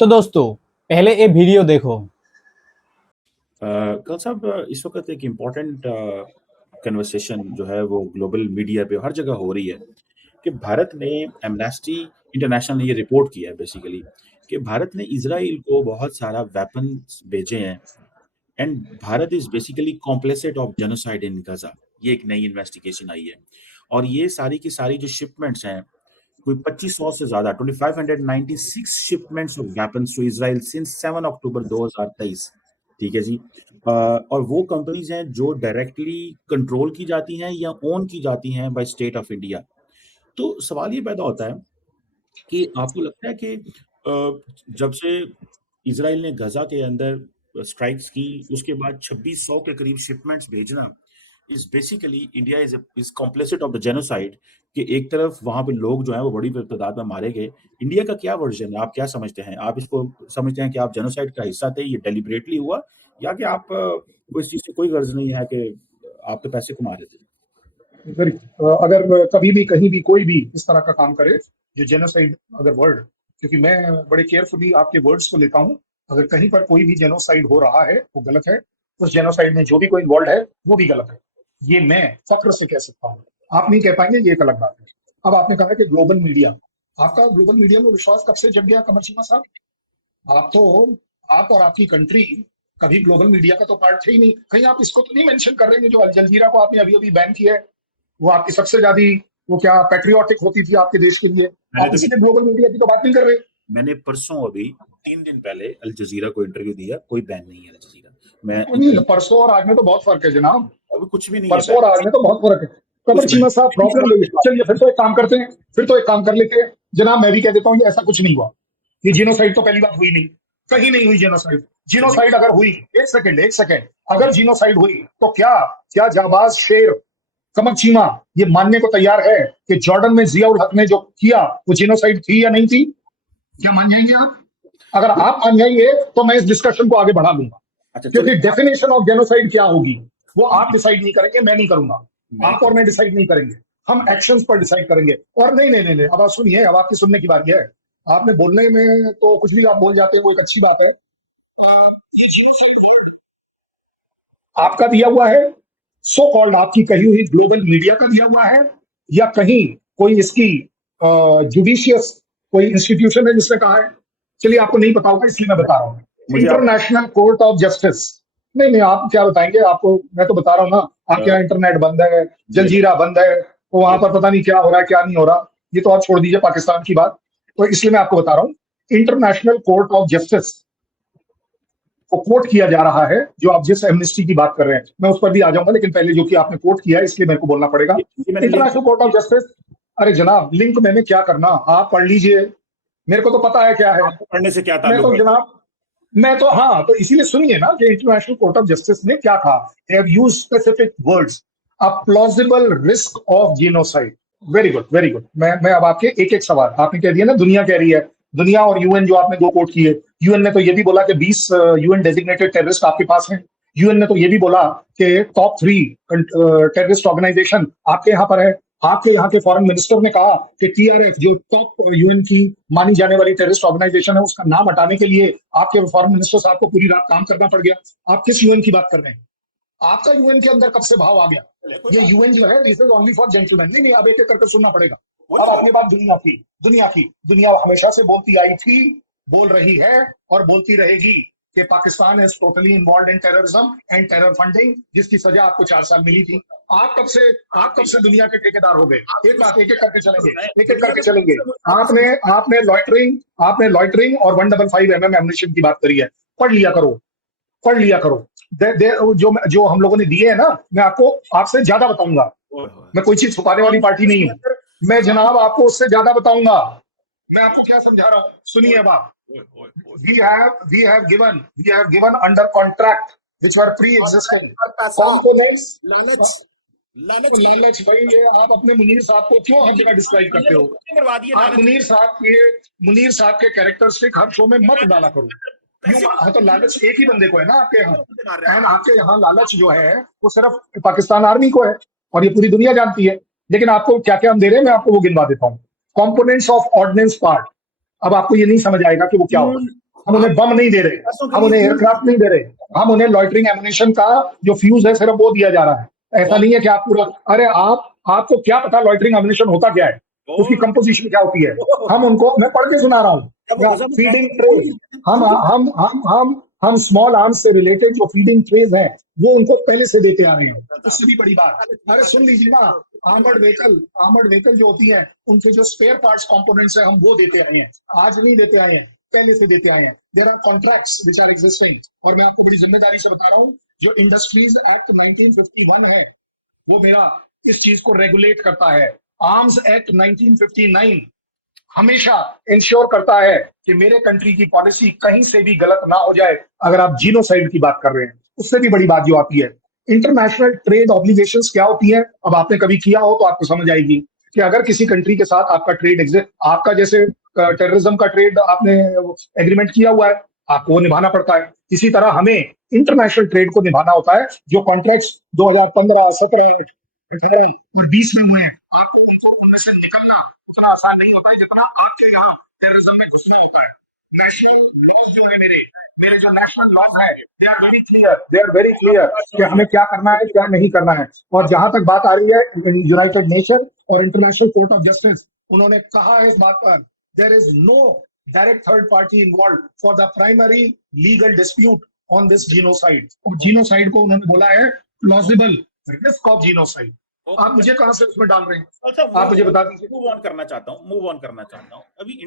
तो दोस्तों पहले ये वीडियो देखो। कल साहब इस वक्त एक इम्पॉर्टेंट कन्वर्सेशन जो है वो ग्लोबल मीडिया पे हर जगह हो रही है कि भारत ने एमनेस्टी इंटरनेशनल ने ये रिपोर्ट किया है बेसिकली कि भारत ने इजराइल को बहुत सारा वेपन्स भेजे हैं and Bharat is basically complicit of genocide in Gaza. ये एक नई इन्वेस्टिगेशन आई है और ये सारी की सारी जो शिपमेंट्स हैं कोई 2500 से ज्यादा 2596 shipments of weapons to Israel since 7 October 2023। ठीक है जी। और वो कंपनीज हैं जो डायरेक्टली कंट्रोल की जाती हैं या ओन की जाती हैं बाय स्टेट ऑफ इंडिया। तो सवाल ये पैदा होता है कि आपको लगता है कि जब से इसराइल ने गजा के अंदर स्ट्राइक्स की उसके बाद 2600 के करीब शिपमेंट्स भेजना is basically India is complicit of the genocide कि एक तरफ वहां पे लोग जो हैं वो बड़ी तादाद में मारे गए। इंडिया का क्या वर्जन है, आप क्या समझते हैं? आप इसको समझते हैं कि आप जेनोसाइड का हिस्सा थे, ये डेलिबरेटली हुआ, या कि आप को इस चीज से कोई गर्ज नहीं है कि आप तो पैसे कमा रहे थे? अगर कभी भी कहीं भी कोई भी इस तरह का काम करे जो जेनोसाइड अगर वर्ड, क्योंकि मैं बड़े केयरफुली आपके वर्ड्स को लेता हूँ, अगर कहीं पर कोई भी जेनोसाइड हो रहा है वो गलत है। उस जेनोसाइड में जो भी कोई इन्वॉल्व है वो भी गलत है। ये मैं फक्र से कह सकता हूँ, आप नहीं कह पाएंगे, ये एक अलग बात है। अब आपने कहा कि ग्लोबल मीडिया, आपका ग्लोबल मीडिया में विश्वास कब से जग गया कमर सिन्हा साहब? आप तो, आप और आपकी कंट्री कभी ग्लोबल मीडिया का तो पार्ट थे ही नहीं। कहीं आप इसको तो नहीं मेंशन कर रहे हैं जो अल जजीरा को आपने अभी अभी बैन किया है, वो आपकी सबसे ज्यादा वो क्या पैट्रियोटिक होती थी आपके देश के लिए, आप इसलिए ग्लोबल मीडिया की तो बात नहीं कर रहे। मैंने परसों अभी 3 दिन पहले अल जजीरा को इंटरव्यू दिया, कोई बैन नहीं है अल जजीरा। मैं नहीं, परसों और आज में तो बहुत फर्क है जनाब, अभी कुछ भी नहीं परसों और आज में तो बहुत फर्क है। कमर कुछ सिन्हा साहब प्रॉब्लम नहीं है। चलिए फिर तो एक काम करते हैं, फिर तो एक काम कर लेते हैं जनाब, मैं भी कह देता हूँ ये ऐसा कुछ नहीं हुआ। ये जीनोसाइड तो पहली बात हुई नहीं, कहीं नहीं हुई जीनोसाइड। जीनोसाइड अगर हुई, एक सेकंड, अगर जीनोसाइड हुई तो क्या क्या जाबाज शेर कमर चीमा ये मानने को तैयार है कि जॉर्डन में जिया उल हक ने जो किया वो जीनोसाइड थी या नहीं थी? क्या मान जाएंगे आप? अगर आप मान जाएंगे तो मैं इस डिस्कशन को आगे बढ़ा लूंगा, क्योंकि डेफिनेशन ऑफ जेनोसाइड क्या होगी वो आप डिसाइड नहीं करेंगे, मैं नहीं करूंगा, आप और मैं डिसाइड नहीं करेंगे, हम एक्शंस पर डिसाइड करेंगे। और नहीं नहीं नहीं, अब आप सुनिए, अब आपकी सुनने की बारी है। आपने बोलने में तो कुछ भी आप बोल जाते हैं, वो एक अच्छी बात है। ये जीनोसाइड वर्ड आपका दिया हुआ है, सो कॉल्ड आपकी कही हुई ग्लोबल मीडिया का दिया हुआ है, या कहीं कोई इसकी जुडिशियस कोई इंस्टीट्यूशन है जिसने कहा है? चलिए, आपको नहीं पता होगा इसलिए मैं बता रहा हूँ। International Court of justice. नहीं नहीं, आप क्या बताएंगे, आपको मैं तो बता रहा हूँ ना। आपके यहाँ इंटरनेट बंद है, जलजीरा बंद है, तो वहां पर पता नहीं क्या हो रहा है क्या नहीं हो रहा, ये तो आप छोड़ दीजिए पाकिस्तान की बात। तो इसलिए मैं आपको बता रहा हूँ, इंटरनेशनल कोर्ट ऑफ जस्टिस को कोट किया जा रहा है। जो आप जिस एमनेस्टी की बात कर रहे हैं मैं उस पर भी आ जाऊंगा, लेकिन पहले जो कि आपने कोट किया है इसलिए मेरे को बोलना पड़ेगा। इंटरनेशनल कोर्ट ऑफ जस्टिस, अरे जनाब लिंक मैंने क्या करना, आप पढ़ लीजिए, मेरे को तो पता है क्या है। पढ़ने से क्या मैं तो जनाब, मैं तो हाँ, तो इसीलिए सुनिए ना कि इंटरनेशनल कोर्ट ऑफ जस्टिस ने क्या कहा। They have used specific words, a plausible risk of genocide. Very good very good. मैं अब आपके एक एक सवाल, आपने कह दिया ना दुनिया कह रही है, दुनिया और यूएन जो आपने दो कोट किए, यूएन ने तो ये भी बोला कि 20 यूएन डेजिग्नेटेड टेररिस्ट आपके पास हैं। यूएन ने तो ये भी बोला कि टॉप 3 टेररिस्ट ऑर्गेनाइजेशन आपके यहाँ पर है। आपके यहाँ के फॉरेन मिनिस्टर ने कहा कि टीआरएफ जो टॉप यूएन की मानी जाने वाली टेररिस्ट ऑर्गेनाइजेशन है उसका नाम हटाने के लिए आपके फॉरेन मिनिस्टर साहब को पूरी रात काम करना पड़ गया। आप किस यूएन की बात कर रहे हैं? आपका यूएन के अंदर कब से भाव आ गया? ये यूएन जो है this is only for gentleman. नहीं नहीं, अब एक एक करके सुनना पड़ेगा। अब आपने बात दुनिया हमेशा से बोलती आई थी, बोल रही है और बोलती रहेगी कि Pakistan is totally involve in terrorism and terror funding, जिसकी सजा आपको 4 साल मिली थी। आप कब से दुनिया के ठेकेदार हो गए? एक बात, एक एक करके चलेंगे। आपने लॉइटरिंग और 155 एम्यूनिशन की बात करी है। पढ़ लिया करो। जो हम लोगों ने दिए है ना, मैं आपको आपसे ज्यादा बताऊंगा। मैं कोई चीज छुपाने वाली पार्टी नहीं हूं, मैं जनाब आपको उससे ज्यादा बताऊंगा। मैं आपको क्या समझा रहा हूँ, सुनिए बात। we have given under contract which were pre-existing components। लालच भाई, ये आप अपने मुनीर साहब को क्यों हर जगह डिस्क्राइब करते हो? आप मुनीर साहब के कैरेक्टरिस्टिक हर शो में मत डाला करो। हाँ, तो लालच एक ही बंदे को है ना आपके यहाँ, एंड आपके यहाँ लालच जो है वो सिर्फ पाकिस्तान आर्मी को है और ये पूरी दुनिया जानती है। लेकिन आपको क्या क्या हम दे रहे हैं, मैं आपको वो गिनवा देता हूँ। कॉम्पोनेंट्स ऑफ ऑर्डिनेंस पार्ट, अब आपको ये नहीं समझ आएगा कि वो क्या होगा। हम उन्हें बम नहीं दे रहे, हम उन्हें एयरक्राफ्ट नहीं दे रहे, हम उन्हें लॉइटरिंग एमुनेशन का जो फ्यूज है सिर्फ वो दिया जा रहा है। ऐसा नहीं है कि आप पूरा, अरे आपको क्या पता लॉइटरिंग एमुनेशन होता क्या है, उसकी कंपोजिशन क्या होती है। हम उनको, मैं पढ़ के सुना रहा हूँ, फीडिंग ट्रे, हम स्मॉल आर्म्स से रिलेटेड जो फीडिंग ट्रेज हैं वो उनको पहले से देते आ रहे हैं। उससे भी बड़ी बात, अरे सुन लीजिए ना, आर्मर्ड व्हीकल जो होती है उनके जो स्पेयर पार्ट्स कंपोनेंट्स है हम वो देते आए हैं, आज नहीं देते आए हैं, पहले से देते आए हैं। There are contracts which are existing. और मैं आपको बड़ी जिम्मेदारी से बता रहा हूँ, जो इंडस्ट्रीज एक्ट 1951 है वो मेरा इस चीज को रेगुलेट करता है। आर्म्स एक्ट 1959 हमेशा इंश्योर करता है कि मेरे कंट्री की पॉलिसी कहीं से भी गलत ना हो जाए। अगर आप जीनोसाइड की बात कर रहे हैं, उससे भी बड़ी बात जो आती है, इंटरनेशनल ट्रेड ऑब्लिगेशंस क्या होती है। अब आपने कभी किया हो तो आपको समझ आएगी कि अगर किसी कंट्री के साथ आपका ट्रेड एग्जिस्ट, आपका जैसे टेररिज्म का ट्रेड आपने एग्रीमेंट किया हुआ है, आपको वो निभाना पड़ता है। इसी तरह हमें इंटरनेशनल ट्रेड को निभाना होता है। जो कॉन्ट्रैक्ट्स 2015, 17, 18 और 20 में हुए हैं, आपको उनमें से निकलना उतना आसान नहीं होता है जितना आपके यहाँ टेररिज्म में घुसना होता है। नेशनल लॉज जो है, मेरे जो नेशनल लॉज है, दे आर वेरी क्लियर कि हमें क्या करना है क्या नहीं करना है। और जहां तक बात आ रही है यूनाइटेड नेशन और इंटरनेशनल कोर्ट ऑफ जस्टिस, उन्होंने कहा है इस बात पर, there is no direct third party involve for the primary legal dispute on this genocide. और जीनोसाइड को उन्होंने बोला है प्लॉजिबल रिस्क ऑफ जीनोसाइड। आप मुझे कहां से उसमें डाल रहे हैं, आप मुझे बता दीजिए। मूव ऑन करना चाहता हूँ अभी